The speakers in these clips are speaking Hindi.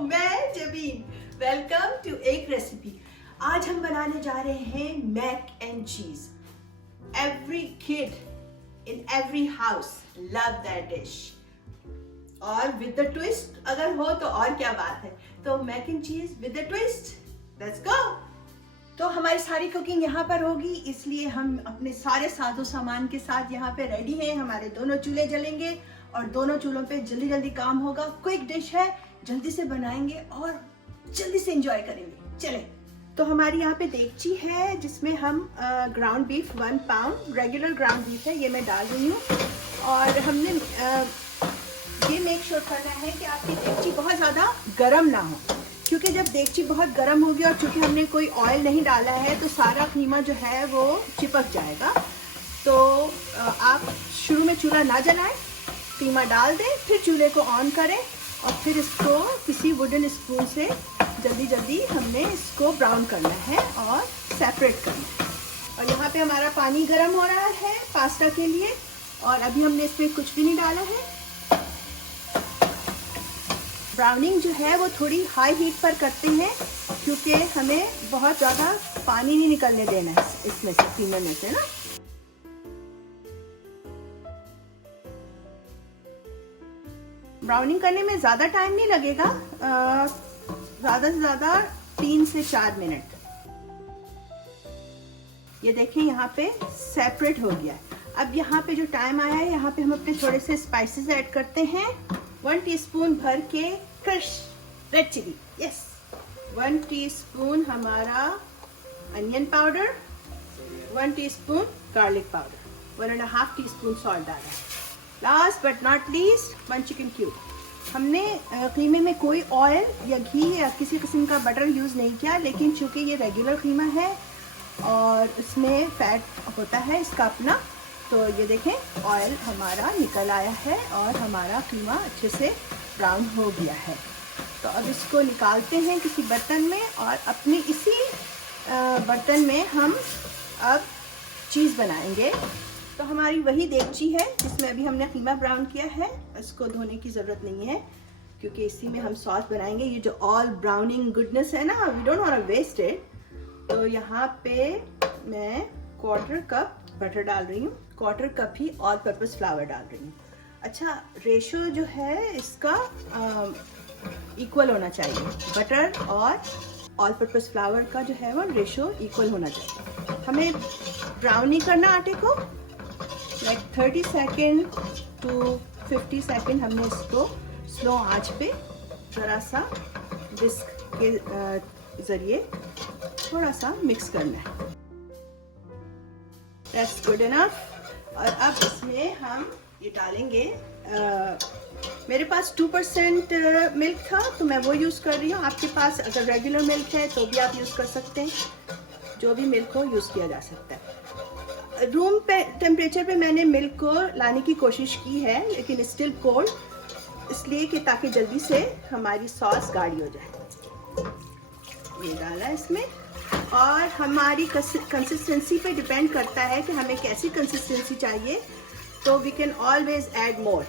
मैं जबीन, वेलकम टू एक रेसिपी। आज हम बनाने जा रहे हैं मैक एंड चीज। Every kid in every house love that dish, और विद द ट्विस्ट अगर हो तो और क्या बात है। तो मैक एंड चीज with the twist, let's go. तो हमारी सारी कुकिंग यहाँ पर होगी, इसलिए हम अपने सारे साजो सामान के साथ यहाँ पे रेडी हैं। हमारे दोनों चूल्हे जलेंगे और दोनों चूल्हों पे जल्दी जल्दी काम होगा। क्विक डिश है, जल्दी से बनाएंगे और जल्दी से एंजॉय करेंगे। चलें। तो हमारी यहाँ पे देगची है जिसमें हम ground beef 1 pound regular ground beef है, ये मैं डाल रही हूँ। और हमने ये मेक श्योर करना है कि आपकी देगची बहुत ज़्यादा गर्म ना हो, क्योंकि जब देगची बहुत गर्म होगी और चूँकि हमने कोई ऑयल नहीं डाला है तो सारा कीमा जो है वो चिपक जाएगा। तो आप शुरू में चूल्हा ना जलाएं, कीमा डाल दें, फिर चूल्हे को ऑन करें और फिर इसको किसी वुडन स्पून से जल्दी जल्दी हमने इसको ब्राउन करना है और सेपरेट करना है। और यहाँ पे हमारा पानी गर्म हो रहा है पास्ता के लिए, और अभी हमने इसमें कुछ भी नहीं डाला है। ब्राउनिंग जो है वो थोड़ी हाई हीट पर करते हैं, क्योंकि हमें बहुत ज़्यादा पानी नहीं निकलने देना है इसमें से, कीमे में से ना। ब्राउनिंग करने में ज़्यादा टाइम नहीं लगेगा, ज़्यादा से ज़्यादा 3 से 4 मिनट। ये देखें यहाँ पे सेपरेट हो गया है। अब यहाँ पे जो टाइम आया है, यहाँ पे हम अपने थोड़े से स्पाइसेस ऐड करते हैं। 1 टीस्पून भर के crush red chilli, yes. 1 teaspoon हमारा onion powder, 1 teaspoon garlic powder, 1.5 teaspoon salt डाला है। Last but not least 1 chicken cube. हमने कीमे में कोई ऑयल या घी या किसी किस्म का बटर यूज़ नहीं किया, लेकिन चूँकि ये रेगुलर कीमा है और इसमें फैट होता है इसका अपना, तो ये देखें ऑयल हमारा निकल आया है और हमारा कीमा अच्छे से ब्राउन हो गया है। तो अब इसको निकालते हैं किसी बर्तन में, और अपनी इसी बर्तन में हम अब चीज़ बनाएंगे। तो हमारी वही देगची है जिसमें अभी हमने कीमा ब्राउन किया है, इसको धोने की ज़रूरत नहीं है क्योंकि इसी में हम सॉस बनाएंगे। ये जो ऑल ब्राउनिंग गुडनेस है ना, we don't want to waste it. तो यहाँ पे मैं 1/4 कप बटर डाल रही हूँ, 1/4 कप ही ऑल पर्पस फ्लावर डाल रही हूँ। अच्छा, रेशो जो है इसका इक्वल होना चाहिए, बटर और ऑल पर्पस फ्लावर का जो है वो रेशो इक्वल होना चाहिए। हमें ब्राउन नहीं करना आटे को, लाइक 30 सेकेंड टू 50 सेकेंड हमने इसको स्लो आंच पे ज़रा सा विस्क के ज़रिए थोड़ा सा मिक्स करना है। That's good enough। और अब इसमें हम ये डालेंगे, मेरे पास 2% मिल्क था तो मैं वो यूज़ कर रही हूँ। आपके पास अगर रेगुलर मिल्क है तो भी आप यूज़ कर सकते हैं, जो भी मिल्क हो यूज़ किया जा सकता है। रूम पे टेम्परेचर पे मैंने मिल्क को लाने की कोशिश की है, लेकिन स्टिल कोल्ड, इसलिए कि ताकि जल्दी से हमारी सॉस गाढ़ी हो जाए। ये डाला इसमें, और हमारी कंसिस्टेंसी पे डिपेंड करता है कि हमें कैसी कंसिस्टेंसी चाहिए, तो we can always add more.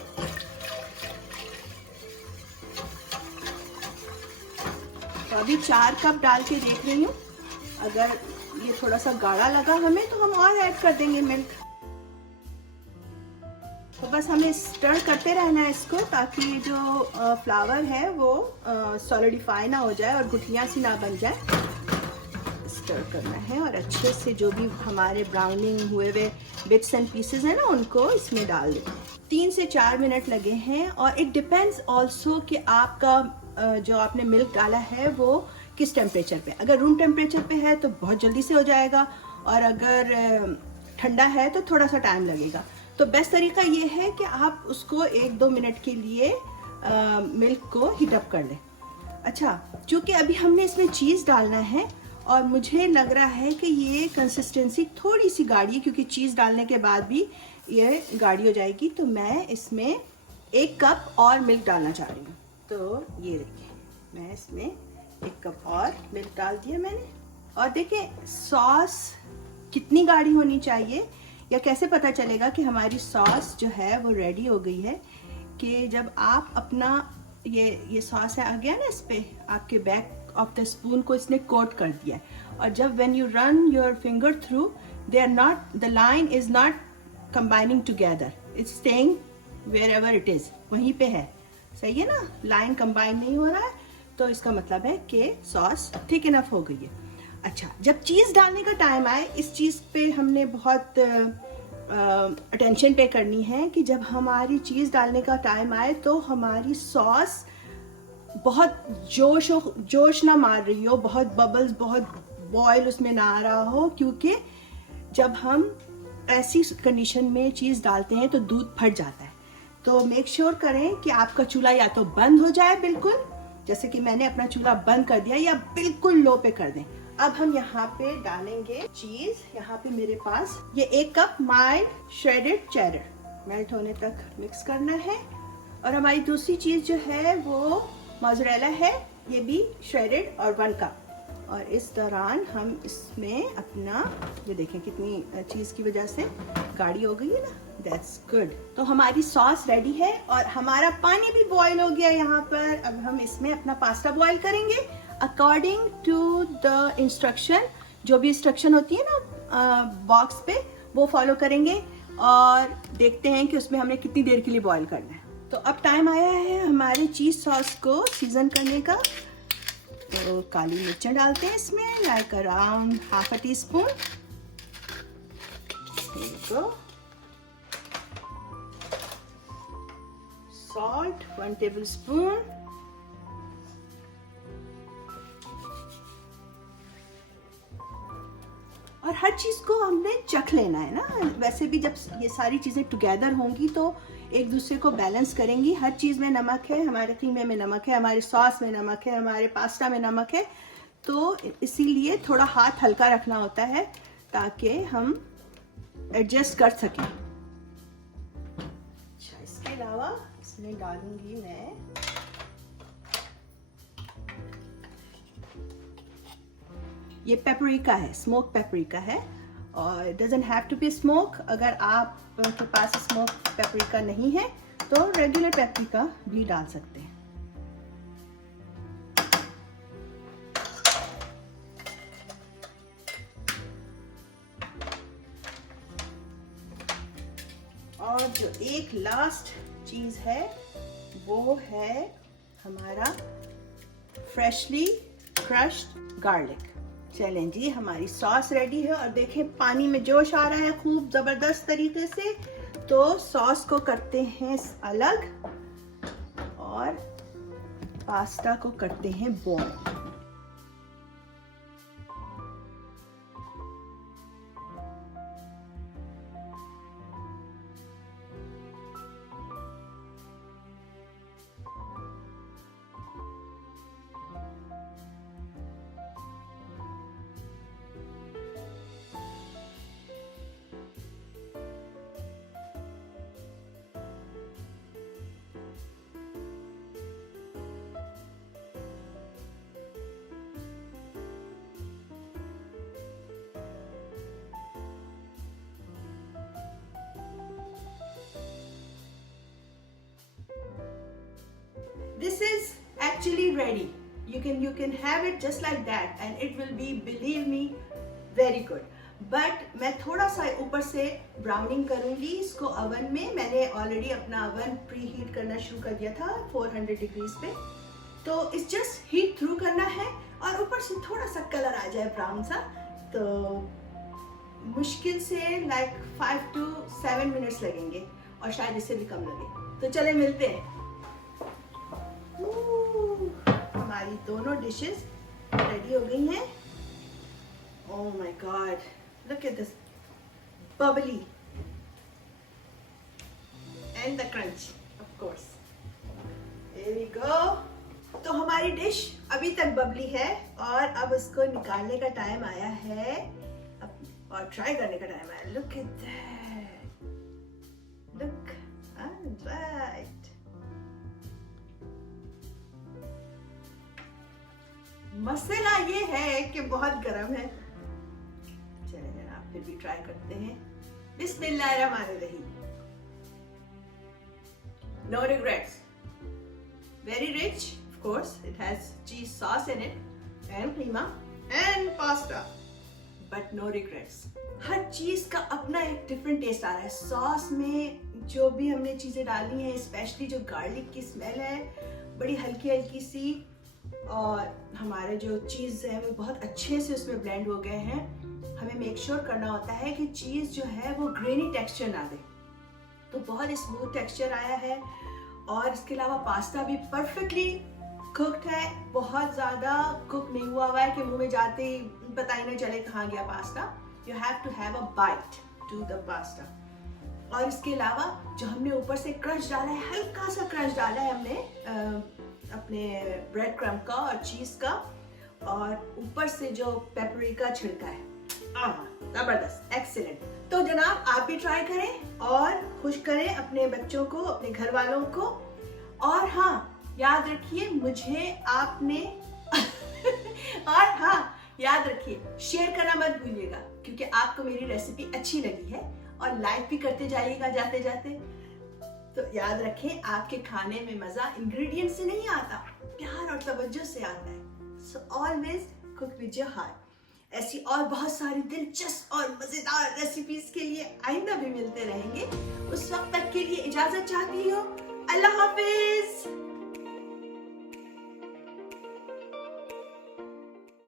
तो अभी 4 कप डाल के देख रही हूँ, अगर ये थोड़ा सा गाढ़ा लगा हमें तो हम और ऐड कर देंगे मिल्क। तो बस हमें स्टर करते रहना है इसको, ताकि जो फ्लावर है वो सॉलिडिफाई ना हो जाए और गुठलियाँ सी ना बन जाए। स्टर करना है और अच्छे से जो भी हमारे ब्राउनिंग हुए हुए बिट्स एंड पीसेस हैं ना, उनको इसमें डाल दें। 3 से 4 मिनट लगे हैं, और इट डिपेंड्स ऑल्सो कि आपका जो आपने मिल्क डाला है वो किस टेम्परेचर पे। अगर रूम टेम्परेचर पे है तो बहुत जल्दी से हो जाएगा, और अगर ठंडा है तो थोड़ा सा टाइम लगेगा। तो बेस्ट तरीका ये है कि आप उसको 1-2 मिनट के लिए मिल्क को हीट अप कर लें। अच्छा, चूँकि अभी हमने इसमें चीज़ डालना है और मुझे लग रहा है कि ये कंसिस्टेंसी थोड़ी सी गाढ़ी है, क्योंकि चीज़ डालने के बाद भी ये गाढ़ी हो जाएगी, तो मैं इसमें 1 कप और मिल्क डालना चाह रही हूँ। तो ये देखिए, मैं इसमें 1 कप और मिल्क डाल दिया मैंने। और देखें सॉस कितनी गाढ़ी होनी चाहिए, या कैसे पता चलेगा कि हमारी सॉस जो है वो रेडी हो गई है, कि जब आप अपना ये सॉस आ गया ना, इस पे आपके बैक ऑफ द स्पून को इसने कोट कर दिया है। और जब when you run your finger through, they are not, the line is not combining together, it's staying wherever it is, वहीं पे है। सही है ना, लाइन कंबाइन नहीं हो रहा है, तो इसका मतलब है कि सॉस थिक इनफ हो गई है। अच्छा, जब चीज़ डालने का टाइम आए, इस चीज़ पे हमने बहुत अटेंशन पे करनी है कि जब हमारी चीज़ डालने का टाइम आए तो हमारी सॉस बहुत जोश ना मार रही हो, बहुत बबल्स, बहुत बॉयल उसमें ना आ रहा हो, क्योंकि जब हम ऐसी कंडीशन में चीज़ डालते हैं तो दूध फट जाता है। तो मेक श्योर करें कि आपका चूल्हा या तो बंद हो जाए बिल्कुल, जैसे कि मैंने अपना चूल्हा बंद कर दिया, या बिल्कुल लो पे कर दें। अब हम यहाँ पे डालेंगे चीज। यहाँ पे मेरे पास ये 1 cup mild shredded cheddar melt होने तक मिक्स करना है। और हमारी दूसरी चीज जो है वो मोज़रेला है, ये भी श्रेडेड, और 1 कप। और इस दौरान हम इसमें अपना, ये देखें कितनी चीज की वजह से गाढ़ी हो गई है ना, दैट्स गुड। तो हमारी सॉस रेडी है और हमारा पानी भी बॉईल हो गया यहाँ पर। अब हम इसमें अपना पास्ता बॉईल करेंगे अकॉर्डिंग टू द इंस्ट्रक्शन। जो भी इंस्ट्रक्शन होती है ना बॉक्स पे, वो फॉलो करेंगे और देखते हैं कि उसमें हमें कितनी देर के लिए बॉईल करना है। तो अब टाइम आया है हमारे चीज सॉस को सीजन करने का। तो काली मिर्चें डालते हैं इसमें, like around ½ teaspoon. Salt 1 tablespoon. और हर चीज को हमने चख लेना है ना। वैसे भी जब ये सारी चीजें टुगेदर होंगी तो एक दूसरे को बैलेंस करेंगी। हर चीज में नमक है, हमारे कीमे में नमक है, हमारी सॉस में नमक है, हमारे पास्ता में नमक है। तो इसीलिए थोड़ा हाथ हल्का रखना होता है ताकि हम एडजस्ट कर सकें। अच्छा, इसके अलावा इसमें डालूंगी मैं ये पेपरिका है, स्मोक पेपरिका है। और doesn't have to be smoke. अगर आप के पास स्मोक पेपरिका नहीं है तो रेगुलर पेपरिका भी डाल सकते हैं। और जो एक लास्ट चीज है वो है हमारा फ्रेशली क्रश्ड गार्लिक। चलें जी, हमारी सॉस रेडी है। और देखें पानी में जोश आ रहा है खूब जबरदस्त तरीके से। तो सॉस को करते हैं अलग और पास्ता को करते हैं boil. This is actually ready. You can have it just like that and it will be, believe me, very good. But मैं थोड़ा सा ऊपर से ब्राउनिंग करूंगी इसको ओवन में। मैंने ऑलरेडी अपना ओवन प्री हीट करना शुरू कर दिया था 400 डिग्रीज पे। तो इट्स जस्ट हीट थ्रू करना है और ऊपर से थोड़ा सा कलर आ जाए ब्राउन सा। तो मुश्किल से लाइक 5 to 7 मिनट्स लगेंगे और शायद इससे भी कम लगे। तो चले मिलते हैं। हमारी दोनों डिशेस रेडी हो गई हैं। Oh my God, look at this bubbly and the crunch, of course. Here we go. तो हमारी डिश अभी तक बबली है और अब उसको निकालने का टाइम आया है और ट्राई करने का टाइम आया। Look at that, look, alright. मसला ये है कि बहुत गर्म है। चलिए जनाब फिर भी ट्राई करते हैं। बिस्मिल्लाहिर्रहमानिर्रहीम। No regrets. very rich. Of course, it has cheese sauce in it and keema and pasta, but no regrets. हर चीज का अपना एक डिफरेंट टेस्ट आ रहा है। सॉस में जो भी हमने चीजें डाली हैं, स्पेशली जो गार्लिक की स्मेल है, बड़ी हल्की हल्की सी, और हमारे जो चीज है वो बहुत अच्छे से उसमें ब्लेंड हो गए हैं। हमें मेक श्योर करना होता है कि चीज जो है वो ग्रेनी टेक्सचर ना दे, तो बहुत स्मूथ टेक्सचर आया है। और इसके अलावा पास्ता भी परफेक्टली कुक्ड है, बहुत ज्यादा कुक नहीं हुआ है कि मुंह में जाते ही पता ही नहीं चले कहाँ गया pasta. You have to have a bite to the pasta. और इसके अलावा जो हमने ऊपर से क्रंच डाला है, हल्का सा क्रंच डाला है हमने अपने ब्रेड क्रम का और चीज का, और ऊपर से जो पेपरिका छिड़का है, जबरदस्त, एक्सीलेंट। तो जनाब आप भी ट्राई करें और खुश करें अपने बच्चों को, अपने घर वालों को। और हाँ, याद रखिए मुझे आपने और हाँ, याद रखिए शेयर करना मत भूलिएगा, क्योंकि आपको मेरी रेसिपी अच्छी लगी है, और लाइक भी करते जाइएगा जाते जाते। तो याद रखें, आपके खाने में मजा इंग्रेडिएंट से नहीं आता, प्यार और तवज्जो से आता है। So always cook with your heart. ऐसी और बहुत सारी दिलचस्प और मजेदार रेसिपीज के लिए आइंदा भी मिलते रहेंगे। उस वक्त तक के लिए इजाजत चाहती हूँ। अल्लाह हाफिज।